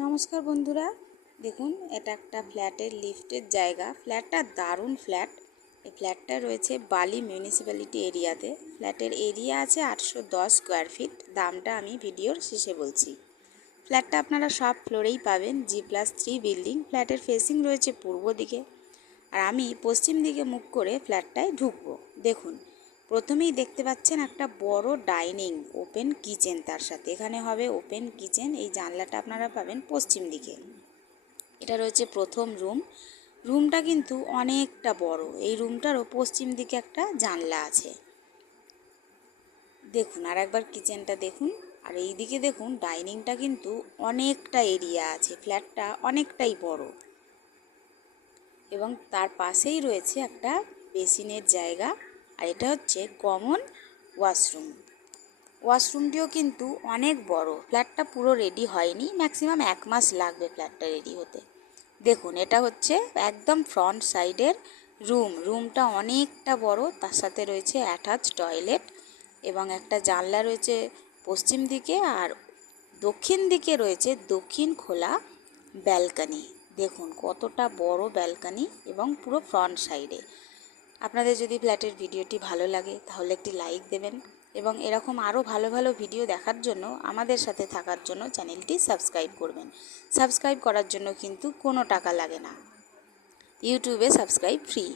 নমস্কার বন্ধুরা, দেখুন এটা একটা ফ্ল্যাটের লিফটের জায়গা। ফ্ল্যাটটা দারুণ ফ্ল্যাট। এই ফ্ল্যাটটা রয়েছে বালি মিউনিসিপ্যালিটি এরিয়াতে। ফ্ল্যাটের এরিয়া আছে 810 স্কোয়ার ফিট। দামটা আমি ভিডিওর শেষে বলছি। ফ্ল্যাটটা আপনারা সব ফ্লোরেই পাবেন, G+3 বিল্ডিং। ফ্ল্যাটের ফেসিং রয়েছে পূর্ব দিকে, আর আমি পশ্চিম দিকে মুখ করে ফ্ল্যাটটায় ঢুকবো। দেখুন, প্রথমেই দেখতে পাচ্ছেন একটা বড় ডাইনিং, ওপেন কিচেন তার সাথে। এখানে হবে ওপেন কিচেন। এই জানলাটা আপনারা পাবেন পশ্চিম দিকে। এটা রয়েছে প্রথম রুম। রুমটা কিন্তু অনেকটা বড়। এই রুমটারও পশ্চিম দিকে একটা জানলা আছে। দেখুন, আর একবার কিচেনটা দেখুন, আর এই দিকে দেখুন ডাইনিংটা কিন্তু অনেকটা এরিয়া আছে। ফ্ল্যাটটা অনেকটাই বড় এবং তার পাশেই রয়েছে একটা বেসিনের জায়গা। আর এটা হচ্ছে কমন ওয়াশরুম। ওয়াশরুমটিও কিন্তু অনেক বড়। ফ্ল্যাটটা পুরো রেডি হয়নি, ম্যাক্সিমাম 1 মাস লাগবে ফ্ল্যাটটা রেডি হতে। দেখুন, এটা হচ্ছে একদম ফ্রন্ট সাইডের রুমটা অনেকটা বড়। তার সাথে রয়েছে অ্যাটাচ টয়লেট এবং একটা জানলা রয়েছে পশ্চিম দিকে, আর দক্ষিণ দিকে রয়েছে দক্ষিণ খোলা ব্যালকনি। দেখুন কতটা বড় ব্যালকনি এবং পুরো ফ্রন্ট সাইডে। আপনাদের যদি ফ্ল্যাটের ভিডিওটি ভালো লাগে তাহলে একটি লাইক দেবেন এবং এরকম আরও ভালো ভালো ভিডিও দেখার জন্য, আমাদের সাথে থাকার জন্য চ্যানেলটি সাবস্ক্রাইব করবেন। সাবস্ক্রাইব করার জন্য কিন্তু কোনো টাকা লাগে না। ইউটিউবে সাবস্ক্রাইব ফ্রি।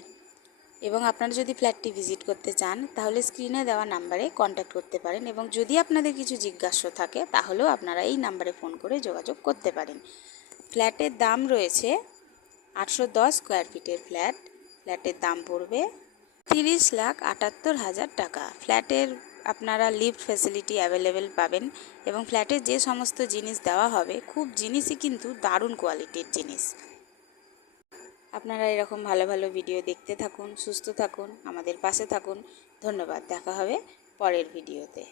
এবং আপনারা যদি ফ্ল্যাটটি ভিজিট করতে চান তাহলে স্ক্রিনে দেওয়া নাম্বারে কন্ট্যাক্ট করতে পারেন, এবং যদি আপনাদের কিছু জিজ্ঞাসা থাকে তাহলেও আপনারা এই নাম্বারে ফোন করে যোগাযোগ করতে পারেন। ফ্ল্যাটের দাম রয়েছে 810 স্কোয়ার ফিটের ফ্ল্যাট। ফ্ল্যাটের দাম পড়বে 30,78,000 টাকা। ফ্ল্যাটের আপনারা লিফট ফ্যাসিলিটি অ্যাভেলেবেল পাবেন এবং ফ্ল্যাটের যে সমস্ত জিনিস দেওয়া হবে, খুব জিনিসই কিন্তু দারুণ কোয়ালিটির জিনিস। আপনারা এরকম ভালো ভালো ভিডিও দেখতে থাকুন, সুস্থ থাকুন, আমাদের পাশে থাকুন। ধন্যবাদ। দেখা হবে পরের ভিডিওতে।